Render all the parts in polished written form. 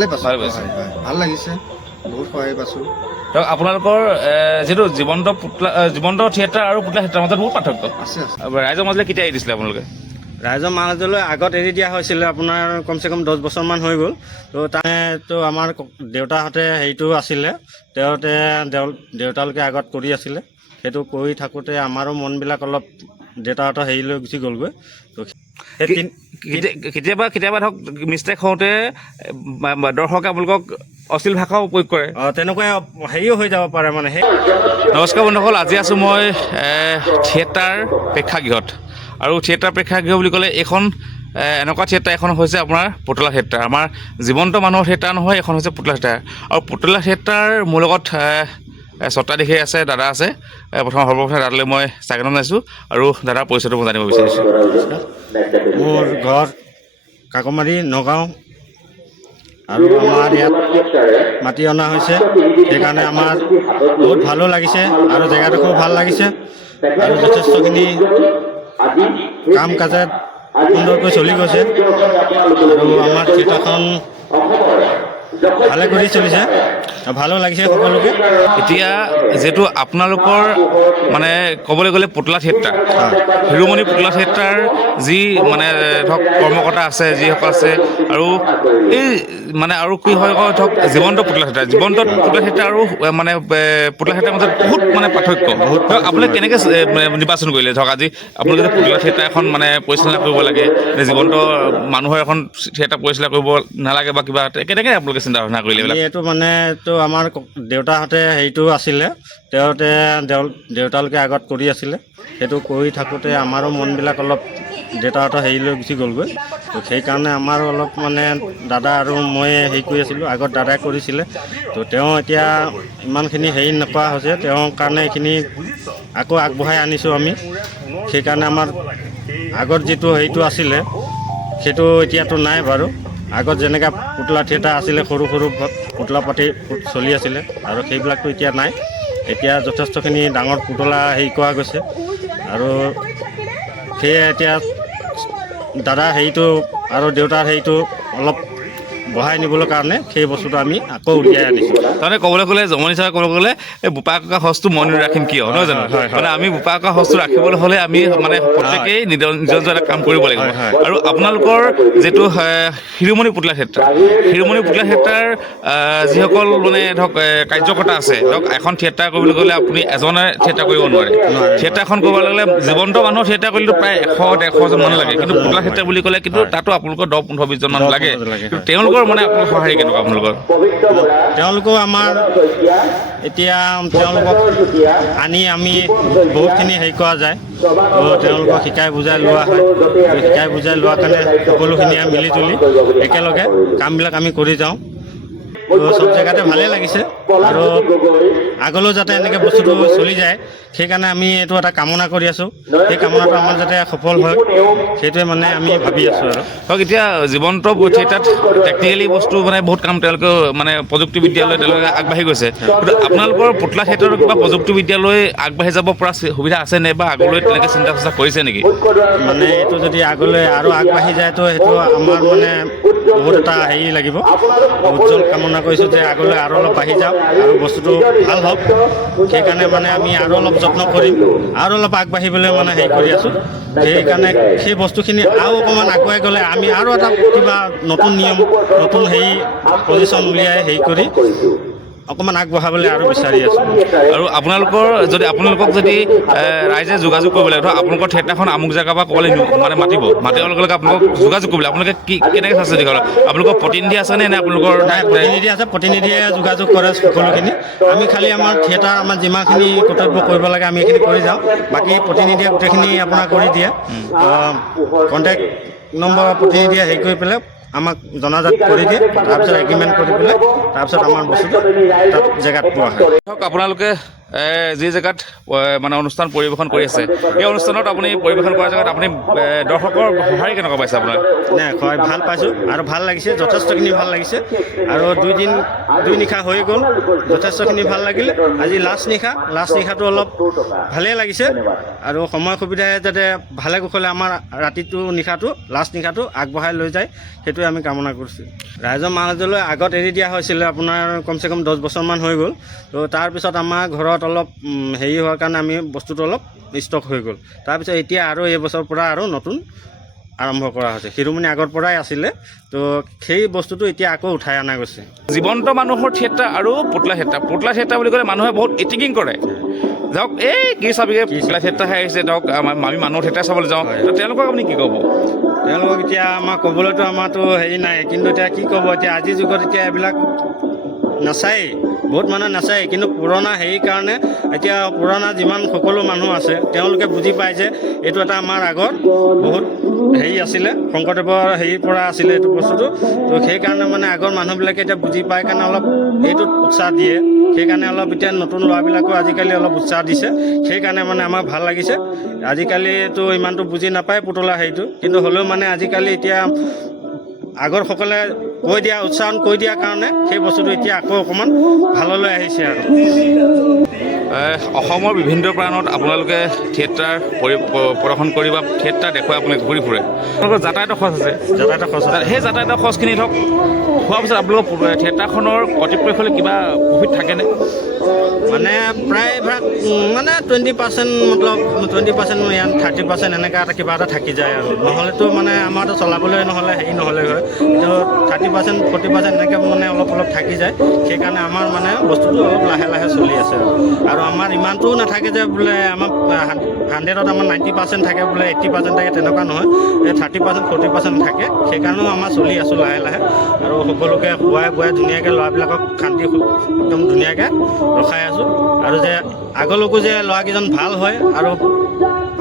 ভালে পাইছোঁ ভালে পাইছে। ভাল লাগিছে বহুত সহায় পাইছোঁ ধৰক আপোনালোকৰ যিটো জীৱন্ত থিয়েটাৰ আৰু পুতলা থিয়েটাৰৰ মাজত বহুত পাৰ্থক্য আছে আছে ৰাইজৰ মাজলৈ কেতিয়া এৰি দিছিলে আপোনালোকে ৰাইজৰ মাজলৈ আগত এৰি দিয়া হৈছিলে আপোনাৰ কমচে কম 10 বছৰমান হৈ গ'ল তো তাতো আমাৰ দেউতাহঁতে হেৰিটো আছিলে দেউতালোকে আগত কৰি আছিলে সেইটো কৰি থাকোঁতে আমাৰো মনবিলাক অলপ দেউতাহঁতৰ হেৰিলৈ গুচি গ'লগৈ তো কেতিয়াবা ধৰক মিষ্টেক হওঁতে দৰ্শকে আপোনালোকক অশ্লীল ভাষাও প্ৰয়োগ কৰে তেনেকুৱা হেৰিও হৈ যাব পাৰে মানে সেই নমস্কাৰ বন্ধুসকল আজি আছোঁ মই থিয়েটাৰ প্ৰেক্ষাগৃহত আৰু থিয়েটাৰ প্ৰেক্ষাগৃহ বুলি ক'লে এইখন এনেকুৱা থিয়েটাৰ এখন হৈছে আপোনাৰ পুতলা থিয়েটাৰ আমাৰ জীৱন্ত মানুহৰ থিয়েটাৰ নহয় এখন হৈছে পুতলা থিয়েটাৰ আৰু পুতলা থিয়েটাৰ মোৰ লগত স্বত্বাধিকাৰী আছে দাদা আছে সৰ্বপ্ৰথমে দাদালৈ মই স্বাগতম জনাইছোঁ আৰু দাদাৰ পৰিচয়টো মই জানিব বিচাৰিছোঁ মোৰ ঘৰ কাকমাৰী নগাঁও আৰু আমাৰ ইয়াত মাটি অনা হৈছে সেইকাৰণে আমাৰ বহুত ভালো লাগিছে আৰু জেগাডোখৰো ভাল লাগিছে আৰু যথেষ্টখিনি কাম কাজে সুন্দৰকৈ চলি গৈছে আৰু আমাৰ থিয়েটাৰখন ভালে কৰি চলিছে ভালো লাগিছে সকলোকে এতিয়া যিহেতু আপোনালোকৰ মানে ক'বলৈ গ'লে পুতলা থিয়েটাৰ শিৰোমণি পুতলা থিয়েটাৰ যি মানে ধৰক কৰ্মকৰ্তা আছে যিসকল আছে আৰু এই মানে আৰু কি হয় কয় ধৰক জীৱন্ত পুতলা থিয়েটাৰ আৰু মানে পুতলা থিয়েটাৰৰ মাজত বহুত মানে পাৰ্থক্য ধৰক আপোনালোকে কেনেকৈ নিৰ্বাচন কৰিলে ধৰক আজি আপোনালোকে যে পুতলা থিয়েটাৰ এখন মানে পৰিচালনা কৰিব লাগে জীৱন্ত মানুহৰ এখন থিয়েটাৰ পৰিচালনা কৰিব নালাগে বা কিবা কেনেকৈ আপোনালোকে চিন্তা ভাৱনা কৰিলে এইবিলাক এইটো মানে তো আমাৰ দেউতাহঁতে হেৰিটো আছিলে দেউতালোকে আগত কৰি আছিলে সেইটো কৰি থাকোঁতে আমাৰো মনবিলাক অলপ দেউতাহঁতৰ হেৰিলৈ গুচি গ'লগৈ তো সেইকাৰণে আমাৰো অলপ মানে দাদা আৰু মই হেৰি কৰি আছিলোঁ আগত দাদাই কৰিছিলে তো তেওঁ এতিয়া ইমানখিনি হেৰি নকৰা হৈছে তেওঁৰ কাৰণে এইখিনি আকৌ আগবঢ়াই আনিছোঁ আমি সেইকাৰণে আমাৰ আগত যিটো হেৰিটো আছিলে সেইটো এতিয়াতো নাই বাৰু আগত যেনেকৈ পুতলা থিয়েটাৰ আছিলে সৰু পুতলা পাতি চলি আছিলে আৰু সেইবিলাকতো এতিয়া নাই এতিয়া যথেষ্টখিনি ডাঙৰ পুতলা হেৰি কৰা গৈছে আৰু সেয়ে এতিয়া দাদাৰ হেৰিটো আৰু দেউতাৰ হেৰিটো অলপ বঢ়াই নিবলৈ কাৰণে সেই বস্তুটো আমি আকৌ উলিয়াই আনিছোঁ তাৰমানে ক'বলৈ গ'লে জমনি হিচাপে ক'বলৈ গ'লে এই বোপা ককা সঁচটো মনে ৰাখিম কিয় নহয় জানো মানে আমি বোপা ককা সঁচটো ৰাখিবলৈ হ'লে আমি মানে প্ৰত্যেকেই নিজৰ নিজৰ এটা কাম কৰিব লাগিব আৰু আপোনালোকৰ যিটো শিৰোমণি পুতলা থিয়েটাৰ যিসকল মানে ধৰক কাৰ্যকৰ্তা আছে ধৰক এখন থিয়েটাৰ কৰিবলৈ গ'লে আপুনি এজনে থিয়েটাৰ কৰিব নোৱাৰে থিয়েটাৰখন কৰিবলৈ গ'লে জীৱন্ত মানুহৰ থিয়েটাৰ কৰিলেতো প্ৰায় 100-150জন মানুহ লাগে কিন্তু পুতলা থিয়েটাৰ বুলি ক'লে কিন্তু তাতো আপোনালোকৰ 10-15-20জন মানুহ লাগে তেওঁলোকৰ মানে আপোনালোকৰ সঁহাৰি কেনেকুৱা তেওঁলোকেও আমাৰ এতিয়া তেওঁলোকক আনি আমি বহুতখিনি হেৰি কৰা যায় তেওঁলোকক শিকাই বুজাই লোৱা হয় শিকাই বুজাই লোৱাৰ কাৰণে সকলোখিনি মিলি জুলি একেলগে কামবিলাক আমি কৰি যাওঁ চব জেগাতে ভালেই লাগিছে আৰু আগলৈও যাতে এনেকৈ বস্তুটো চলি যায় সেইকাৰণে আমি এইটো এটা কামনা কৰি আছোঁ সেই কামনাটো আমাৰ যাতে সফল হয় সেইটোৱে মানে আমি ভাবি আছোঁ আৰু ধৰক এতিয়া জীৱন্ত থিয়েটাৰত টেকনিকেলি বস্তু মানে বহুত কাম তেওঁলোকে মানে প্ৰযুক্তিবিদ্যালৈ তেওঁলোকে আগবাঢ়ি গৈছে কিন্তু আপোনালোকৰ পুতলা থিয়েটাৰত কিবা প্ৰযুক্তিবিদ্যালৈ আগবাঢ়ি যাব পৰা সুবিধা আছে নে বা আগলৈ তেনেকৈ চিন্তা চৰ্চা কৰিছে নেকি মানে এইটো যদি আগলৈ আৰু আগবাঢ়ি যায় তো সেইটো আমাৰ মানে বহুত এটা হেৰি লাগিব উজ্জ্বল কামনা কৰিছোঁ যে আগলৈ আৰু অলপ বাঢ়ি যাওক আৰু বস্তুটো ভাল হওক সেইকাৰণে মানে আমি আৰু অলপ যত্ন কৰিম আৰু অলপ আগবাঢ়িবলৈ মানে হেৰি কৰি আছোঁ সেইকাৰণে সেই বস্তুখিনি আৰু অকণমান আগুৱাই গ'লে আমি আৰু এটা কিবা নতুন নিয়ম নতুন হেৰি পজিশ্যন উলিয়াই হেৰি কৰি অকণমান আগবঢ়াবলৈ আৰু বিচাৰি আছোঁ আৰু আপোনালোকক যদি ৰাইজে যোগাযোগ কৰিব লাগে ধৰক আপোনালোকৰ থিয়েটাৰখন আমুক জেগাৰ পৰা ক'বলৈ মানে মাতিব লগে লগে আপোনালোকক যোগাযোগ কৰিব লাগে আপোনালোকে কেনেকৈ চাইছে দেখুৱাব আপোনালোকৰ প্ৰতিনিধি আছেনে নে আপোনালোকৰ প্ৰতিনিধি আছে প্ৰতিনিধিয়ে যোগাযোগ কৰে সকলোখিনি আমি খালি আমাৰ থিয়েটাৰ আমাৰ যিমানখিনি কৰ্তব্য কৰিব লাগে আমি এইখিনি কৰি যাওঁ বাকী প্ৰতিনিধিয়ে গোটেইখিনি আপোনাৰ কৰি দিয়ে কণ্টেক্ট নম্বৰ প্ৰতিনিধিয়ে হেৰি কৰি পেলাই আমাক জনাজাত কৰি দিয়ে তাৰপিছত এগ্ৰিমেণ্ট কৰি পেলাই তাৰপিছত আমাৰ বস্তুটো তাত জেগাত পোৱা হয় ধৰক আপোনালোকে যি জেগাত মানে অনুষ্ঠান পৰিৱেশন কৰি আছে এই অনুষ্ঠানত আপুনি পৰিৱেশন কৰা জেগাত আপুনি দৰ্শকৰ সঁহাৰি কেনেকুৱা পাইছে আপোনাৰ? নাই হয় ভাল পাইছোঁ আৰু ভাল লাগিছে, যথেষ্টখিনি ভাল লাগিছে। আৰু দুই নিশা হৈ গ'ল, যথেষ্টখিনি ভাল লাগিলে। আজি লাষ্ট নিশাটো অলপ ভালেই লাগিছে আৰু সময় সুবিধাই যাতে ভালে কুশলে আমাৰ লাষ্ট নিশাটো আগবঢ়াই লৈ যায় সেইটোৱে আমি কামনা কৰিছোঁ। ৰাইজৰ মাজলৈ আগত এৰি দিয়া হৈছিলে আপোনাৰ কমচে কম 10 বছৰমান হৈ গ'ল। তো তাৰপিছত আমাৰ ঘৰত অলপ হেৰি হোৱাৰ কাৰণে আমি বস্তুটো অলপ ষ্টক হৈ গ'ল। তাৰপিছত এতিয়া আৰু এই বছৰৰ পৰা আৰু নতুন আৰম্ভ কৰা হৈছে। শিৰোমণি আগৰ পৰাই আছিলে, তো সেই বস্তুটো এতিয়া আকৌ উঠাই অনা গৈছে। জীৱন্ত মানুহৰ থিয়েটাৰ আৰু পুতলা থিয়েটাৰ বুলি ক'লে মানুহে বহুত ইটিকিং কৰে। ধৰক এই কি চাবিগে পুতলা থিয়েটাৰহে আহিছে, ধৰক আমি মানুহৰ থিয়েটাৰ চাবলৈ যাওঁ, তো তেওঁলোকক আপুনি কি ক'ব? তেওঁলোকক এতিয়া আমাৰ ক'বলৈতো আমাৰতো হেৰি নাই, কিন্তু এতিয়া কি ক'ব, এতিয়া আজিৰ যুগত এতিয়া এইবিলাক নাচায়েই, বহুত মানুহে নাচায়েই। কিন্তু পুৰণা হেৰিৰ কাৰণে এতিয়া পুৰণা যিমান সকলো মানুহ আছে তেওঁলোকে বুজি পায় যে এইটো এটা আমাৰ আগত বহুত হেৰি আছিলে, শংকৰদেৱৰ হেৰিৰ পৰা আছিলে এইটো বস্তুটো। তো সেইকাৰণে মানে আগৰ মানুহবিলাকে এতিয়া বুজি পায় কাৰণে অলপ এইটোত উৎসাহ দিয়ে। সেইকাৰণে অলপ এতিয়া নতুন ল'ৰাবিলাকো আজিকালি অলপ উৎসাহ দিছে। সেইকাৰণে মানে আমাৰ ভাল লাগিছে। আজিকালিতো ইমানটো বুজি নাপায় পুতলা হেৰিটো, কিন্তু হ'লেও মানে আজিকালি এতিয়া আগৰসকলে উৎসাহন কৰি দিয়াৰ কাৰণে সেই বস্তুটো এতিয়া আকৌ অকণমান ভাললৈ আহিছে আৰু। অসমৰ বিভিন্ন প্ৰান্তত আপোনালোকে থিয়েটাৰ প্ৰদৰ্শন কৰি বা থিয়েটাৰ দেখুৱাই আপুনি ঘূৰি ফুৰে। আপোনালোকৰ যাতায়াতৰ খৰচ আছে, সেই যাতায়াতৰ খৰচখিনি ধৰক হোৱাৰ পিছত আপোনালোকৰ থিয়েটাৰখনৰ কৰ্তৃপক্ষলৈ কিবা প্ৰফিট থাকেনে? মানে প্ৰায়ভাগ মানে 20% মতলব 20% ইয়াত 30% এনেকুৱা এটা কিবা এটা থাকি যায় আৰু। নহ'লেতো মানে আমাৰতো চলাবলৈ হেৰি নহ'লে হয়, কিন্তু 30% 40% এনেকৈ মানে অলপ থাকি যায়। সেইকাৰণে আমাৰ মানে বস্তুটো অলপ লাহে লাহে চলি আছে আৰু আমাৰ ইমানটোও নাথাকে যে বোলে আমাৰ 100ত আমাৰ 90% থাকে, বোলে 80% থাকে, তেনেকুৱা নহয়। এই 30% 40% থাকে। সেইকাৰণেও আমাৰ চলি আছোঁ লাহে লাহে আৰু সকলোকে খুৱাই বুৱাই ধুনীয়াকৈ ল'ৰাবিলাকক শান্তি একদম ধুনীয়াকৈ ৰখাই আছোঁ। আৰু যে আগলৈকো যে ল'ৰাকেইজন ভাল হয় আৰু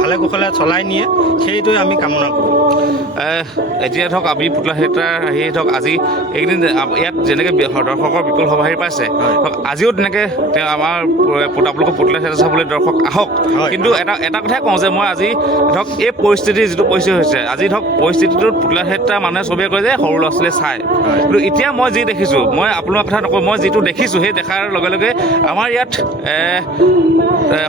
ভালে কুশলে চলাই নিয়ে, সেইটোৱে আমি কামনা কৰোঁ। এতিয়া ধৰক আমি পুতলা থিয়েটাৰ আহি ধৰক আজি এইকেইদিন ইয়াত যেনেকৈ দৰ্শকৰ বিপুল সঁহাৰি পাইছে, ধৰক আজিও তেনেকৈ আমাৰ আপোনালোকৰ পুতলা থিয়েটাৰ চাবলৈ দৰ্শক আহক। কিন্তু এটা কথাই কওঁ যে মই আজি ধৰক এই যিটো পৰিস্থিতি হৈছে, আজি ধৰক পৰিস্থিতিটোত পুতলা থিয়েটাৰ মানুহে চবেই কয় যে সৰু ল'ৰা ছোৱালীয়ে চায়। কিন্তু এতিয়া মই যি দেখিছোঁ, মই আপোনালোকৰ কথা নকওঁ, মই যিটো দেখিছোঁ সেই দেখাৰ লগে লগে আমাৰ ইয়াত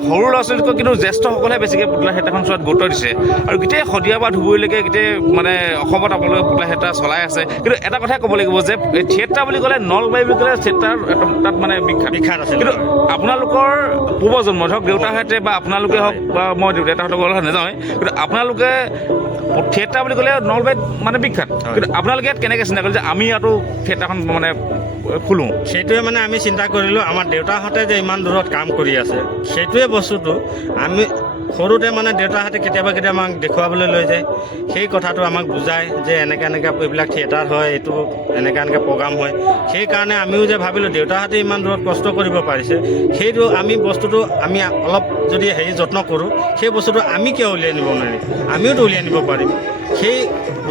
সৰু ল'ৰা ছোৱালীতকৈ কিন্তু জ্যেষ্ঠসকলে বেছিকৈ পুতলা থিয়েটাৰখন চোৱাত গুৰুত্ব দিছে। আৰু গোটেই শদিয়া বা ধুবুৰীলৈকে গোটেই মানে অসমত আপোনালোকে পুতলা থিয়েটাৰ চলাই আছে। কিন্তু এটা কথাই ক'ব লাগিব যে থিয়েটাৰ বুলি ক'লে নলবাৰী বুলি ক'লে থিয়েটাৰ তাত মানে বিখ্যাত আছে। কিন্তু আপোনালোকৰ পূৰ্বজন্ম ধৰক দেউতাহঁতে বা আপোনালোকে হওক বা মই দেউতাহঁতৰ ঘৰলৈ নাযাওঁৱেই, কিন্তু আপোনালোকে থিয়েটাৰ বুলি ক'লে নলবাৰীত মানে বিখ্যাত। কিন্তু আপোনালোকে ইয়াত কেনেকৈ চিন্তা কৰিলে যে আমি ইয়াতো থিয়েটাৰখন মানে খোলোঁ? সেইটোৱে মানে আমি চিন্তা কৰিলোঁ, আমাৰ দেউতাহঁতে যে ইমান দূৰত কাম কৰি আছে, সেইটোৱে বস্তুটো আমি সৰুতে মানে দেউতাহঁতে কেতিয়াবা আমাক দেখুৱাবলৈ লৈ যায়। সেই কথাটো আমাক বুজায় যে এনেকৈ এইবিলাক থিয়েটাৰ হয়, এইটো এনেকৈ প্ৰগ্ৰাম হয়। সেইকাৰণে আমিও যে ভাবিলোঁ দেউতাহঁতে ইমান দূৰত কষ্ট কৰিব পাৰিছে, সেইটো বস্তুটো আমি অলপ যদি যত্ন কৰোঁ, সেই বস্তুটো আমি কিয় উলিয়াই নিব নোৱাৰিম? আমিওতো উলিয়াই নিব পাৰিম। সেই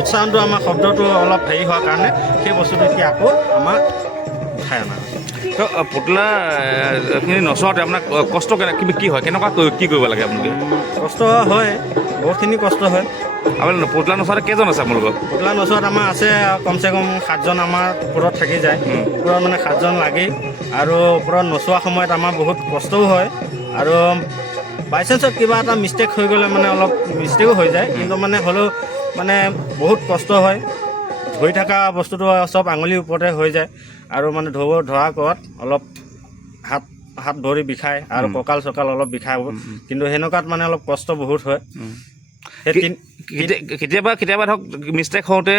উৎসাহটো আমাৰ শব্দটো অলপ হোৱাৰ কাৰণে সেই বস্তুটো এতিয়া আকৌ আমাৰ উঠাই অনা হৈছে। তো পুতলাখিনি নচোৱাওঁতে আপোনাৰ কষ্ট কি হয়, কেনেকুৱা কি কৰিব লাগে আপোনালোকে? কষ্ট হয়, বহুতখিনি কষ্ট হয়। আপুনি পুতলা নচোৱাতে কেইজন আছে আপোনালোকৰ? পুতলা নচোৱাত আমাৰ আছে কমচে কম 7জন আমাৰ ওপৰত থাকি যায়। ওপৰত মানে 7জন লাগেই। আৰু ওপৰত নচোৱা সময়ত আমাৰ বহুত কষ্টও হয়। আৰু বাইচাঞ্চত কিবা এটা মিষ্টেক হৈ গ'লে মানে অলপ মিষ্টেকো হৈ যায়, কিন্তু মানে হ'লেও মানে বহুত কষ্ট হয়। ধৰি থকা বস্তুটো চব আঙুলিৰ ওপৰতে হৈ যায় আৰু মানে ধৰা কৰাত অলপ হাত ভৰি বিষায় আৰু কঁকাল চকাল অলপ বিষাব। কিন্তু সেনেকুৱাত মানে অলপ কষ্ট বহুত হয়। কেতিয়াবা ধৰক মিষ্টেক হওঁতে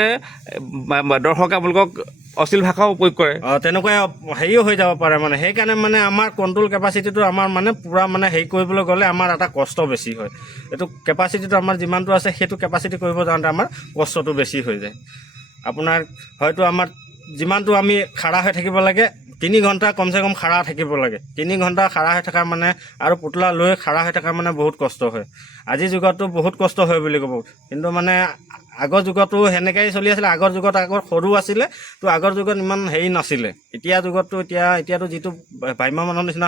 দৰ্শকে আপোনালোকক অশ্লীল ভাষাও প্ৰয়োগ কৰে। তেনেকুৱা হেৰিও হৈ যাব পাৰে মানে। সেইকাৰণে মানে আমাৰ কণ্ট্ৰল কেপাচিটিটো আমাৰ মানে পূৰা মানে কৰিবলৈ গ'লে আমাৰ এটা কষ্ট বেছি হয়। এইটো কেপাচিটিটো আমাৰ যিমানটো আছে সেইটো কেপাচিটি কৰিব যাওঁতে আমাৰ কষ্টটো বেছি হৈ যায়। আপোনাৰ হয়তো আমাৰ যিমানটো আমি খাৰা হৈ থাকিব লাগে তিনি ঘণ্টা কমচে কম খাৰা থাকিব লাগে। 3 ঘণ্টা খাৰা হৈ থকা মানে আৰু পুতলা লৈ খাৰা হৈ থকা মানে বহুত কষ্ট হয়। আজিৰ যুগতো বহুত কষ্ট হয় বুলি ক'ব, কিন্তু মানে আগৰ যুগতো সেনেকৈয়ে চলি আছিলে। আগৰ যুগত আগৰ সৰু আছিলে, তো আগৰ যুগত ইমান হেৰি নাছিলে। এতিয়া যুগততো এতিয়াতো যিটো ভ্ৰাম্যমানৰ নিচিনা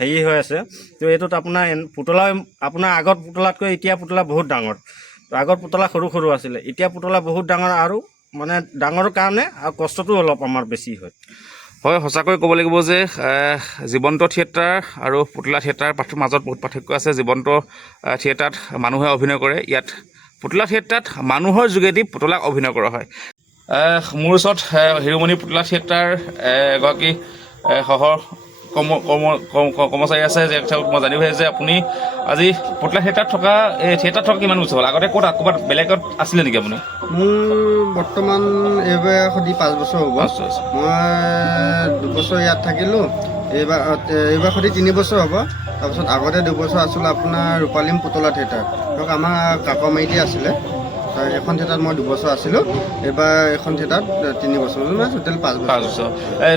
হেৰি হৈ আছে, তো এইটোত আপোনাৰ পুতলা আপোনাৰ আগৰ পুতলাতকৈ এতিয়া পুতলা বহুত ডাঙৰ। তো আগৰ পুতলা সৰু সৰু আছিলে, এতিয়া পুতলা বহুত ডাঙৰ, আৰু মানে ডাঙৰ কাৰণে আৰু কষ্টটো অলপ আমাৰ বেছি হয়। হয়, সঁচাকৈ ক'ব লাগিব যে জীৱন্ত থিয়েটাৰ আৰু পুতলা থিয়েটাৰ মাজত বহুত পাৰ্থক্য আছে। জীৱন্ত থিয়েটাৰত মানুহে অভিনয় কৰে, ইয়াত পুতলা থিয়েটাৰত মানুহৰ যোগেদি পুতলাক অভিনয় কৰা হয়। মোৰ ওচৰত হিৰোমণি পুতলা থিয়েটাৰ এগৰাকী কৰ্মচাৰী আছে, যে মই জানিব পাৰিছোঁ যে আপুনি আজি পুতলা থিয়েটাৰত থকা কিমান বছৰ হ'ল? আগতে ক'ৰবাত বেলেগত আছিলে নেকি আপুনি? মোৰ বৰ্তমান এইবাৰ সৈতে 5 বছৰ হ'ব। মই 2 বছৰ ইয়াত থাকিলোঁ, এইবাৰ সৈতে 3 বছৰ হ'ব। তাৰপিছত আগতে 2 বছৰ আছিলোঁ আপোনাৰ ৰূপালীম পুতলা থিয়েটাৰ, ধৰক আমাৰ কাকমাৰীতে আছিলে। এখন থিয়েটাৰত মই 2 বছৰ আছিলোঁ, এইবাৰ এখন থিয়েটাৰত 3 বছৰ, মানে টোটেল 5 বছৰ।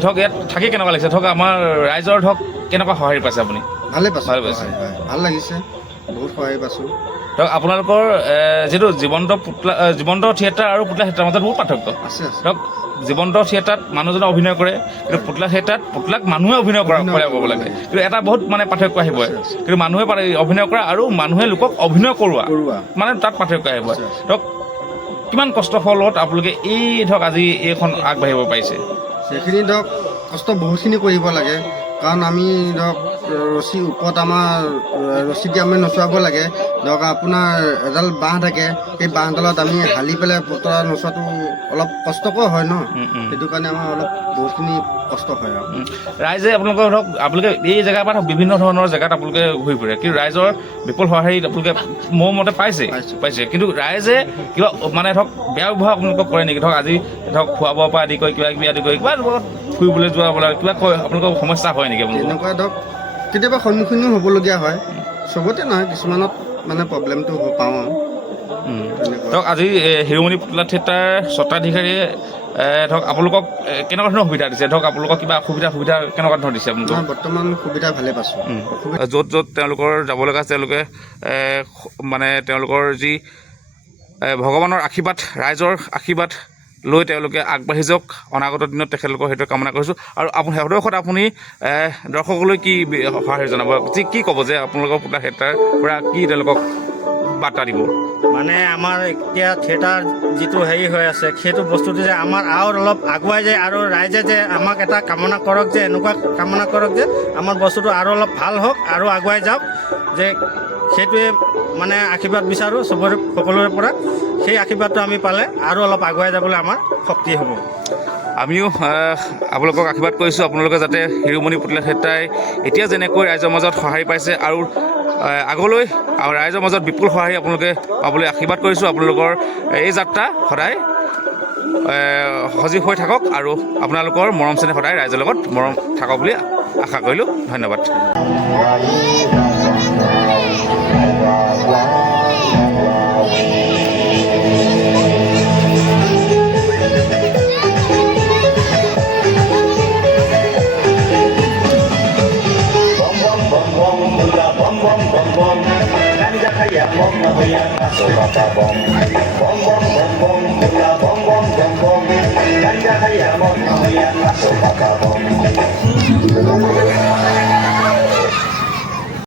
ধৰক ইয়াত থাকি কেনেকুৱা লাগিছে? ধৰক আমাৰ ৰাইজৰ ধৰক কেনেকুৱা সঁহাৰি পাইছে আপুনি? ভালে পাইছোঁ, ভাল লাগিছে, বহুত সহায় পাইছোঁ। ধৰক আপোনালোকৰ যিটো জীৱন্ত থিয়েটাৰ আৰু পুতলা থিয়েটাৰৰ মাজত বহুত পাৰ্থক্য আছে। ধৰক জীৱন্ত থিয়েটাৰত মানুহজনে অভিনয় কৰে, কিন্তু পুতলা থিয়েটাৰত পুতলাক মানুহে অভিনয় ক'ব লাগে। কিন্তু এটা বহুত মানে পাৰ্থক্য আহিব, কিন্তু মানুহে অভিনয় কৰা আৰু মানুহে লোকক অভিনয় কৰোৱা মানে তাত পাৰ্থক্য আহিব। ধৰক কিমান কষ্ট ফলত আপোনালোকে ধৰক আজি এইখন আগবাঢ়িব পাৰিছে? সেইখিনি ধৰক কষ্ট বহুতখিনি কৰিব লাগে, কাৰণ আমি ধৰক ৰছীৰ ওপৰত আমাৰ ৰছী দি আমি নচুৱাব লাগে। ধৰক আপোনাৰ এডাল বাঁহ থাকে, সেই বাঁহডালত আমি হালি পেলাই পুতলা নচোৱাটো অলপ কষ্টকৰ হয় ন, সেইটো কাৰণে আমাৰ অলপ বহুতখিনি কষ্ট হয়। আৰু ৰাইজে আপোনালোকৰ ধৰক আপোনালোকে এই জেগাৰ পৰা বিভিন্ন ধৰণৰ জেগাত আপোনালোকে ঘূৰি ফুৰে, কিন্তু ৰাইজৰ বিপুল সঁহাৰি আপোনালোকে মোৰ মতে পাইছে, কিন্তু ৰাইজে কিবা মানে ধৰক বেয়া ব্যৱহাৰ আপোনালোকক কৰে নেকি? ধৰক আজি ধৰক খোৱা বোৱাৰ পৰা আদি কৰি কিবা ফুৰিবলৈ যোৱা কিবা কয়, আপোনালোকৰ সমস্যা হয় নেকি? তেনেকুৱা ধৰক কেতিয়াবা সন্মুখীনো হ'বলগীয়া হয়, চবতে নহয়, কিছুমানত মানে প্ৰব্লেমটো পাওঁ আৰু। ধৰক আজি হিৰোমণি পুতলা থিয়েটাৰ স্বত্বাধিকাৰীয়ে ধৰক আপোনালোকক কেনেকুৱা ধৰণৰ সুবিধা দিছে? ধৰক আপোনালোকক কিবা সুবিধা কেনেকুৱা ধৰণৰ দিছে আপোনালোকক? বৰ্তমান সুবিধা ভালে পাইছোঁ। য'ত তেওঁলোকৰ যাব লগা আছে, তেওঁলোকে মানে তেওঁলোকৰ যি ভগৱানৰ আশীৰ্বাদ, ৰাইজৰ আশীৰ্বাদ লৈ তেওঁলোকে আগবাঢ়ি যাওক। অনাগত দিনত তেখেতলোকৰ সেইটো কামনা কৰিছোঁ। আৰু শেষত আপুনি দৰ্শকলৈ কি সঁহাৰি জনাব, কি ক'ব যে আপোনালোকৰ পুতলা থিয়েটাৰৰ পৰা কি তেওঁলোকক বাৰ্তা দিব? মানে আমাৰ এতিয়া থিয়েটাৰ যিটো হেৰি হৈ আছে, সেইটো বস্তুটো যে আমাৰ আৰু অলপ আগুৱাই যায়, আৰু ৰাইজে যে আমাক এটা কামনা কৰক, যে এনেকুৱা কামনা কৰক যে আমাৰ বস্তুটো আৰু অলপ ভাল হওক আৰু আগুৱাই যাওক, যে সেইটোৱে মানে আশীৰ্বাদ বিচাৰোঁ সকলোৰে পৰা। সেই আশীৰ্বাদটো আমি পালে আৰু অলপ আগুৱাই যাবলৈ আমাৰ শক্তি হ'ব। আমিও আপোনালোকক আশীৰ্বাদ কৰিছোঁ, আপোনালোকে যাতে হিৰোমণি পুতলা থিয়েটাৰে এতিয়া যেনেকৈ ৰাইজৰ মাজত সঁহাৰি পাইছে আৰু আগলৈ আৰু ৰাইজৰ মাজত বিপুল সঁহাৰি আপোনালোকে পাবলৈ আশীৰ্বাদ কৰিছোঁ। আপোনালোকৰ এই যাত্ৰা সদায় সজীৱ হৈ থাকক, আৰু আপোনালোকৰ মৰম চেনেহ সদায় ৰাইজৰ লগত মৰম থাকক বুলি আশা কৰিলোঁ। ধন্যবাদ। Ganja kaya mo,